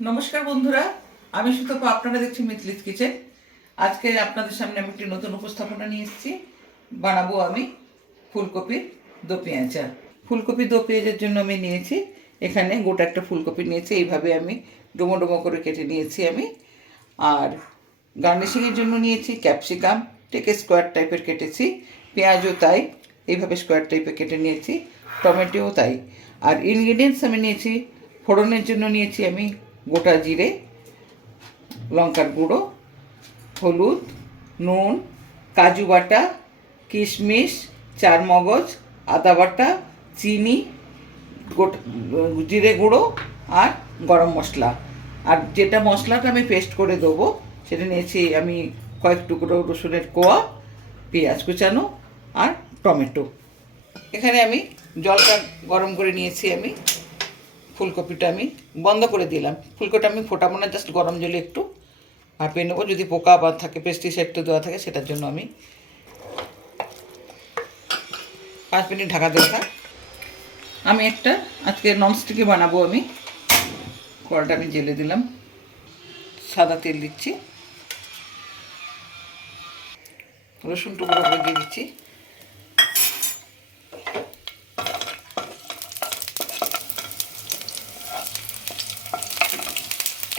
নমস্কার বন্ধুরা, আমি সুতপা, আপনারা দেখছি মিথলিস কিচেন আজকে আপনাদের সামনে আমি একটি নতুন উপস্থাপনা নিয়ে এসেছি। বানাবো আমি ফুলকপির দো পেঁয়াজা ফুলকপি দো পেঁয়াজের জন্য আমি নিয়েছি, এখানে গোটা একটা ফুলকপি নিয়েছি, এইভাবে আমি ডোমো ডোমো করে কেটে নিয়েছি আমি। আর গার্নিশিংয়ের জন্য নিয়েছি ক্যাপসিকাম টেকে স্কোয়ার টাইপের কেটেছি। পেঁয়াজও তাই, এইভাবে স্কোয়ার টাইপের কেটে নিয়েছি, টমেটোও তাই। আর ইনগ্রিডিয়েন্টস আমি নিয়েছি, ফোড়নের জন্য নিয়েছি আমি গোটা জিরে, লঙ্কার গুঁড়ো, হলুদ, নুন, কাজু বাটা, কিশমিশ, চার মগজ, আদা বাটা, চিনি জিরে গুঁড়ো আর গরম মশলা। আর যেটা মশলাটা আমি পেস্ট করে দেবো, সেটা নিয়েছি আমি কয়েক টুকরো রসুনের কোয়া, পেঁয়াজ কুচানো আর টমেটো। এখানে আমি জলটা গরম করে নিয়েছি আমি। ফুলকপিটা আমি বন্ধ করে দিলাম। ফুলকপিটা আমি ফোটাবো না জাস্ট গরম জলে একটু ভাপিয়ে নেব। যদি পোকা বা থাকে পেস্টিসাইড একটু দেওয়া থাকে, সেটার জন্য আমি পাঁচ মিনিট ঢাকা থাক আমি একটা, আজকে ননস্টিকে বানাবো আমি। কড়াটা আমি জেলে দিলাম। সাদা তেল দিচ্ছি। রসুন টুকরো করে দিয়ে দিচ্ছি।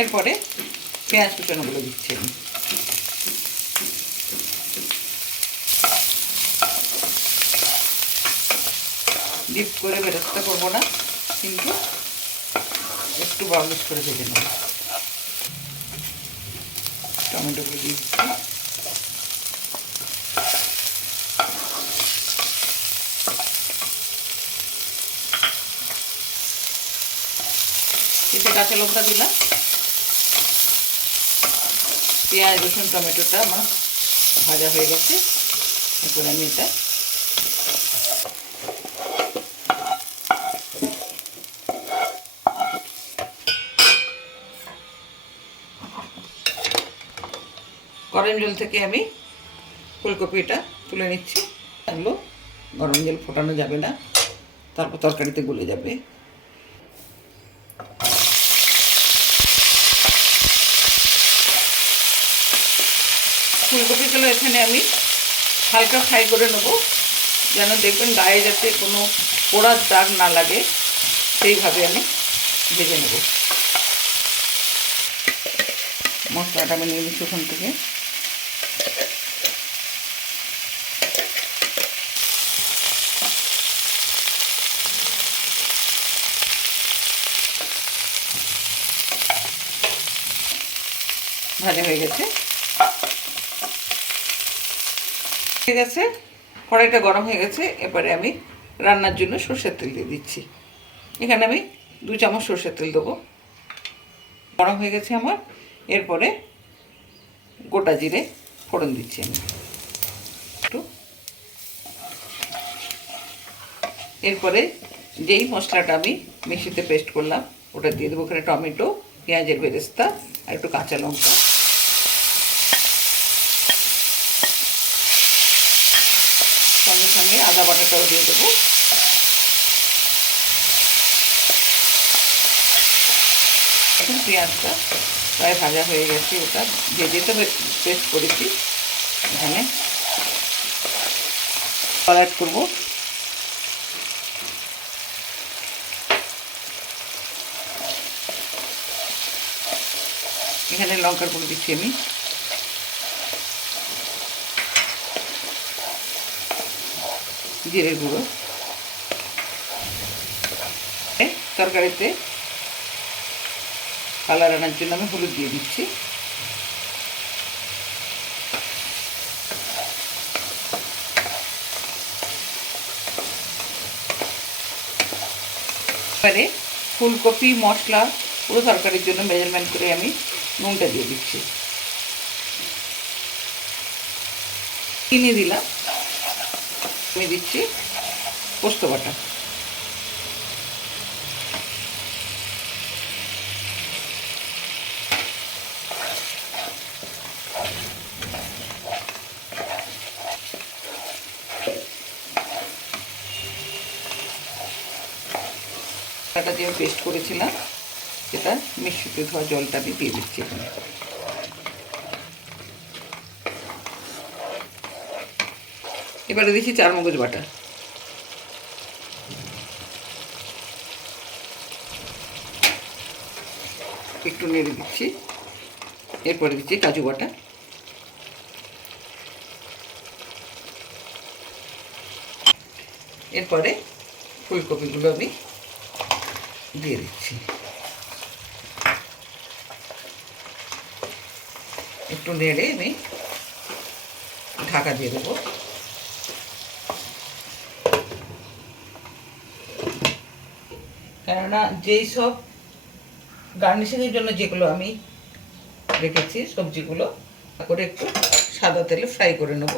এরপরে পেঁয়াজ কুচানোগুলো দিচ্ছি আমি। ডিপ করে বেরোতে করব না, কিন্তু একটু ব্রাউনিশ করে ভেজে নেব। টমেটোগুলো দিচ্ছি। কাঁচা লঙ্কা দিলাম। পেঁয়াজ, রসুন, টমেটোটা আমার ভাজা হয়ে গেছে। এরপর আমি এটা গরম জল থেকে আমি ফুলকপিটা তুলে নিচ্ছি। এগুলো গরম জল ফোটানো যাবে না, তারপর তরকারিতে গলে যাবে। ফুলকপিগুলো এখানে আমি হালকা ফ্রাই করে নেব। যেন দেখবেন গায়ে যাতে কোনো পোড়ার দাগ না লাগে। সেইভাবে আমি ভেজে নেব। মশলাটা আমি নিয়ে নিচ্ছি ওখান থেকে। ভালো হয়ে গেছে। হয়ে গেছে, কড়াইটা গরম হয়ে গেছে, এবারে আমি রান্নার জন্য সর্ষের তেল দিয়ে দিচ্ছি। এখানে আমি দু চামচ সর্ষের তেল দেবো। গরম হয়ে গেছে আমার, এরপরে গোটা জিরে ফোড়ন দিচ্ছি আমি। একটু। এরপরে যেই মশলাটা আমি মিক্সিতে পেস্ট করলাম, ওটা দিয়ে দেবো ওখানে টমেটো, পেঁয়াজের বেরেস্তা আর একটু কাঁচা লঙ্কা। সঙ্গে আদা বাটাটাও দিয়ে দেবো। এখন পেঁয়াজটা প্রায় ভাজা হয়ে গেছে, ওটা ভেজে তো পেস্ট করেছি এখানে। অ্যাড করব। এখানে লঙ্কার গুঁড়ো দিচ্ছি আমি। জিরে গুঁড়ো তরকারিতে কালার আনার জন্য আমি হলুদ দিয়ে দিচ্ছি। এবারে ফুলকপি, মশলা পুরো তরকারির জন্য মেজারমেন্ট করে আমি নুনটা দিয়ে দিচ্ছি। চিনি দিলাম। আমি দিচ্ছি পোস্ত বাটা। পেস্ট করেছিলাম। সেটা মিশ্রিত ধোয়া জলটা আমি দিয়ে দিচ্ছি এবারে দিচ্ছি চার মগজ বাটা। একটু নেড়ে দিচ্ছি। এরপরে দিচ্ছি কাজু বাটা। এরপরে ফুলকপিগুলো আমি দিয়ে দিচ্ছি। একটু নেড়ে আমি ঢাকা দিয়ে দেবো। কেননা যেই সব গার্নিশিংয়ের জন্য যেগুলো আমি রেখেছি, সবজিগুলো করে একটু সাদা তেলে ফ্রাই করে নেব।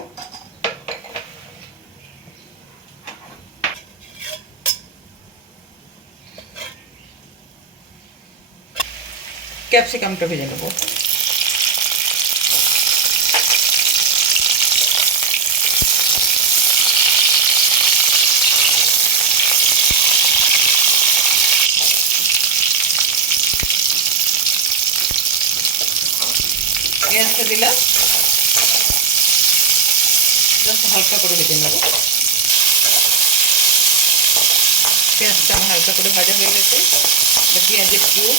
ক্যাপসিকামটা ভেজে নেব পেঁয়াজটা দিলাম জাস্ট হালকা করে ভেজে নেব। পেঁয়াজটা আমার হালকা করে ভাজা হয়ে গেছে। পেঁয়াজের কিউ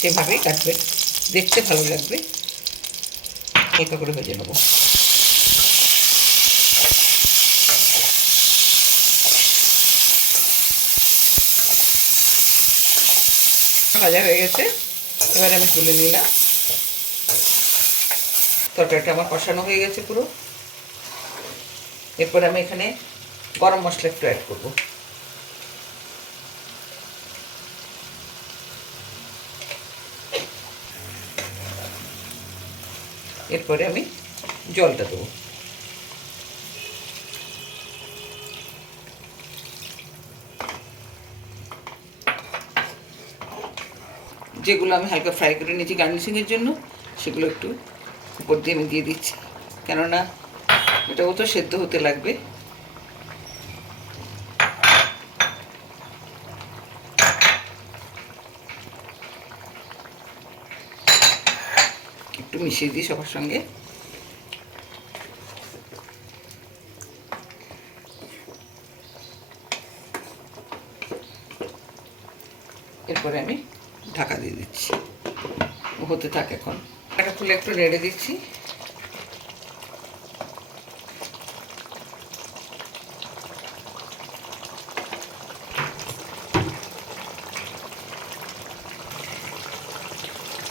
সেভাবেই কাটবেন দেখতে ভালো লাগবে। হালকা করে ভেজে নেব। ভাজা হয়ে গেছে। এবার আমি তুলে নিলাম। তরকারিটা আমার কষানো হয়ে গেছে পুরো। এরপর আমি এখানে গরম মশলা একটু অ্যাড করব। এরপরে আমি জলটা দেবো। যেগুলো আমি হালকা ফ্রাই করে নিয়েছি গার্নিশিংয়ের জন্য, সেগুলো একটু উপর দিয়ে আমি দিয়ে দিচ্ছি। কেননা এটাও তো সেদ্ধ হতে লাগবে। একটু মিশিয়ে দিই সবার সঙ্গে। এরপরে আমি ঢাকা দিয়ে দিচ্ছি। হতে থাকে এখন। ঢাকা খুলে একটু নেড়ে দিচ্ছি।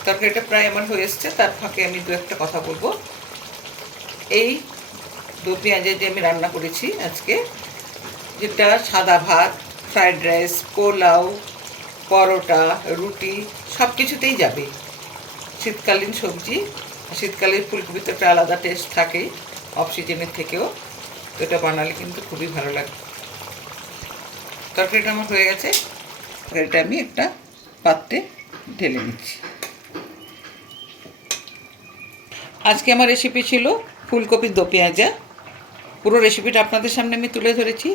তরকারিটা প্রায় আমার হয়ে এসছে, তার ফাঁকে আমি দু একটা কথা বলব। এই দু পেঁয়াজের যে আমি রান্না করেছি আজকে, যেটা সাদা ভাত ফ্রায়েড রাইস, পোলাও, পরোটা, রুটি সব কিছুতেই যাবে। শীতকালীন সবজি শীতকালীন ফুলকপি তো একটা আলাদা টেস্ট থাকেই অফ সিজনের থেকেও। তো এটা বানালে কিন্তু খুবই ভালো লাগে। তরকারিটা আমার হয়ে গেছে তরকারিটা আমি একটা পাত্রে ঢেলে নিচ্ছি আজকে আমার রেসিপি ছিল ফুলকপির দো পেঁয়াজা। পুরো রেসিপিটা আপনাদের সামনে আমি তুলে ধরেছি।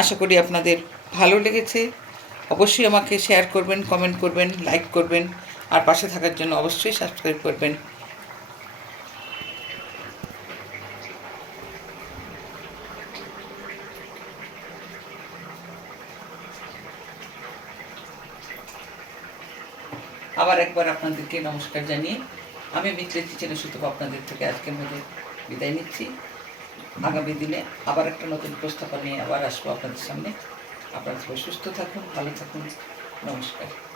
আশা করি আপনাদের ভালো লেগেছে। অবশ্যই আমাকে শেয়ার করবেন কমেন্ট করবেন লাইক করবেন, আর পাশে থাকার জন্য অবশ্যই সাবস্ক্রাইব করবেন। আবার একবার আপনাদেরকে নমস্কার জানিয়ে আমি মিত্রের কিচেনে শুধু আপনাদের থেকে আজকের মধ্যে বিদায় নিচ্ছি। আগামী দিনে আবার একটা নতুন প্রস্তাবনা নিয়ে আবার আসব আপনাদের সামনে। আপনারা সবাই সুস্থ থাকুন ভালো থাকুন। নমস্কার।